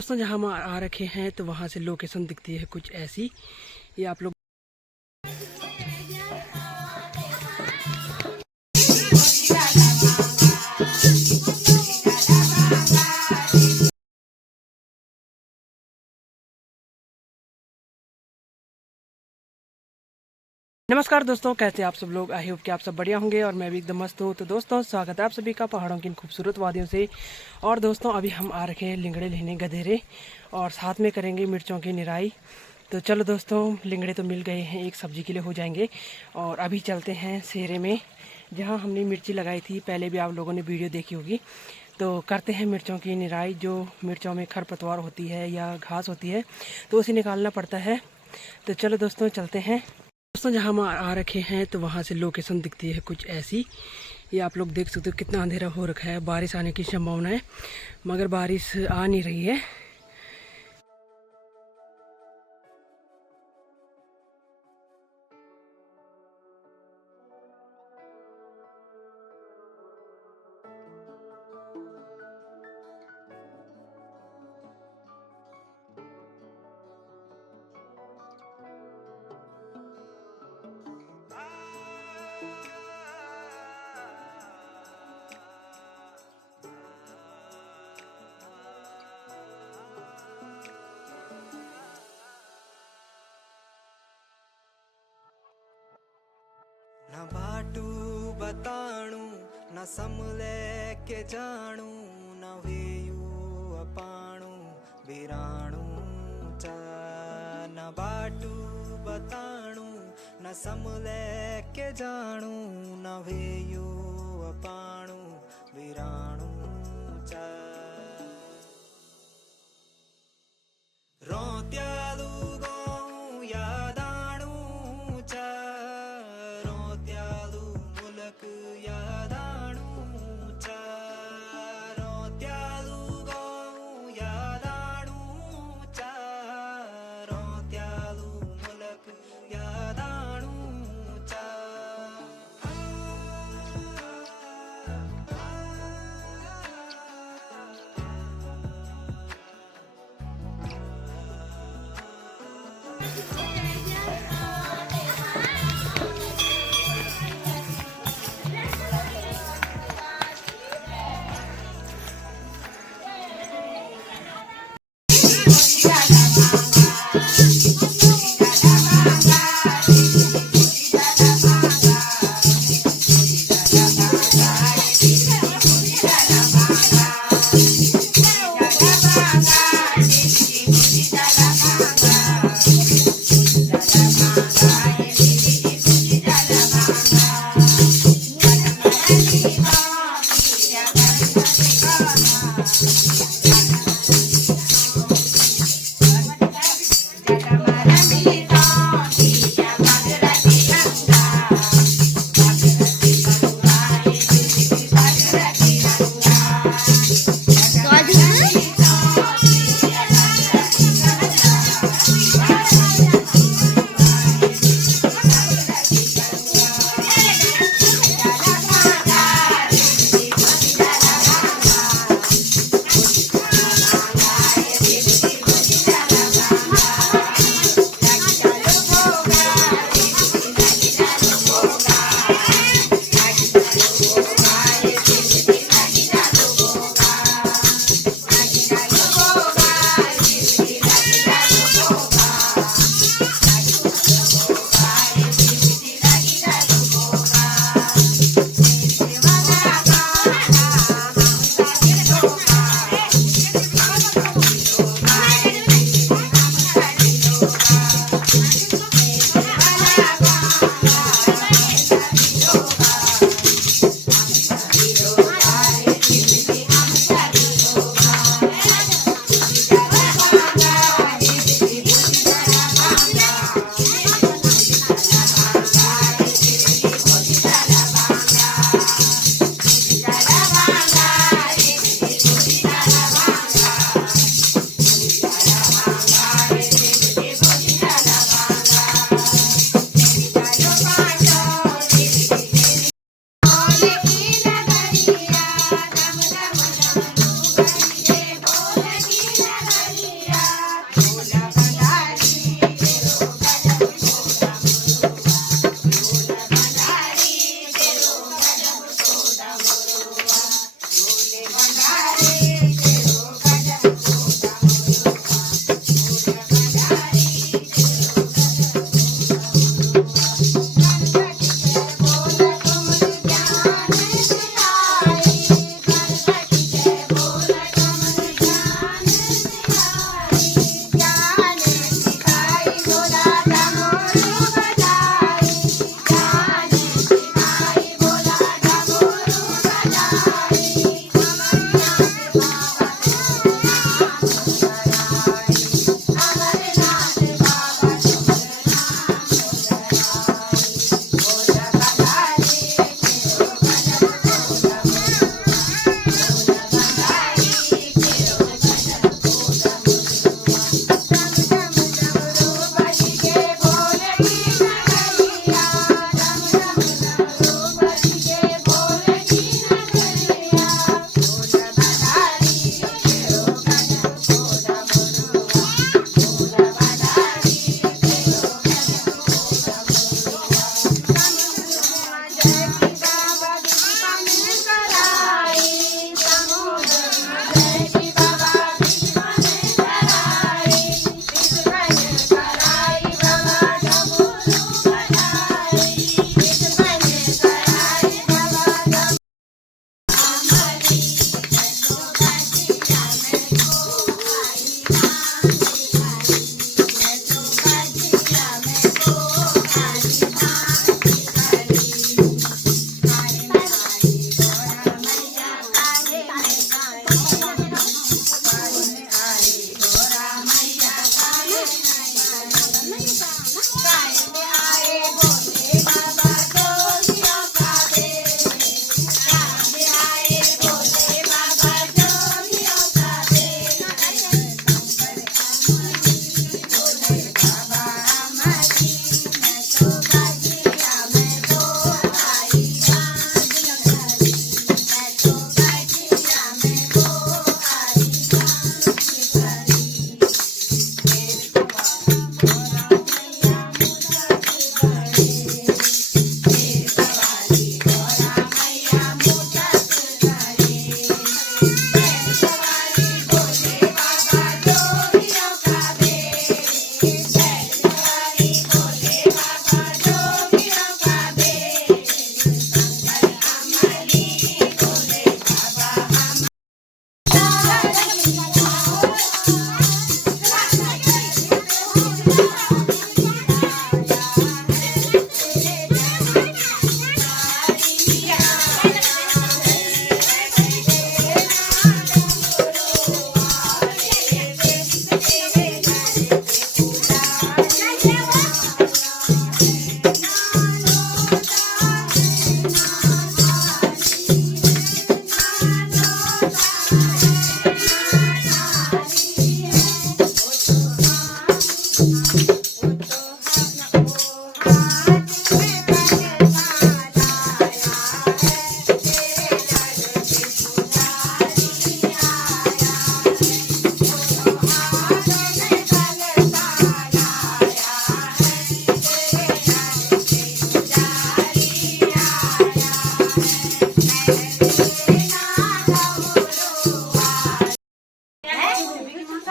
दोस्तों जहाँ हम आ रखे हैं तो वहाँ से लोकेशन दिखती है कुछ ऐसी। ये आप लोग नमस्कार दोस्तों, कैसे आप सब लोग। आई होप कि आप सब बढ़िया होंगे और मैं भी एकदम मस्त हूँ। तो दोस्तों स्वागत है आप सभी का पहाड़ों की इन खूबसूरत वादियों से। और दोस्तों अभी हम आ रखे हैं लिंगड़े लेने गधेरे और साथ में करेंगे मिर्चों की निराई। तो चलो दोस्तों, लिंगड़े तो मिल गए हैं, एक सब्जी के लिए हो जाएंगे। और अभी चलते हैं सेरे में जहाँ हमने मिर्ची लगाई थी, पहले भी आप लोगों ने वीडियो देखी होगी। तो करते हैं मिर्चों की निराई। जो मिर्चों में खरपतवार होती है या घास होती है तो उसे निकालना पड़ता है। तो चलो दोस्तों चलते हैं। दोस्तों जहाँ हम आ रखे हैं तो वहाँ से लोकेशन दिखती है कुछ ऐसी। ये आप लोग देख सकते हो कितना अंधेरा हो रखा है, बारिश आने की संभावना है मगर बारिश आ नहीं रही है। न बाटू बताणू न समले के जानू न वेयू अपाणू बिराणू चा। न बाटू बताणू न समले के जानू न वेयू अपाणू बिराणू चा। रोत्यालू गौ यादाणू चा। रोत्यालू मुलक यादाणू चा। रोत्यालू गौ यादाणू चा। रोत्यालू मुलक यादाणू चा।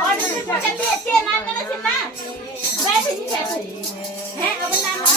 और जल्दी अच्छे नाम करना सिन्ना बैठ जी है अब नाम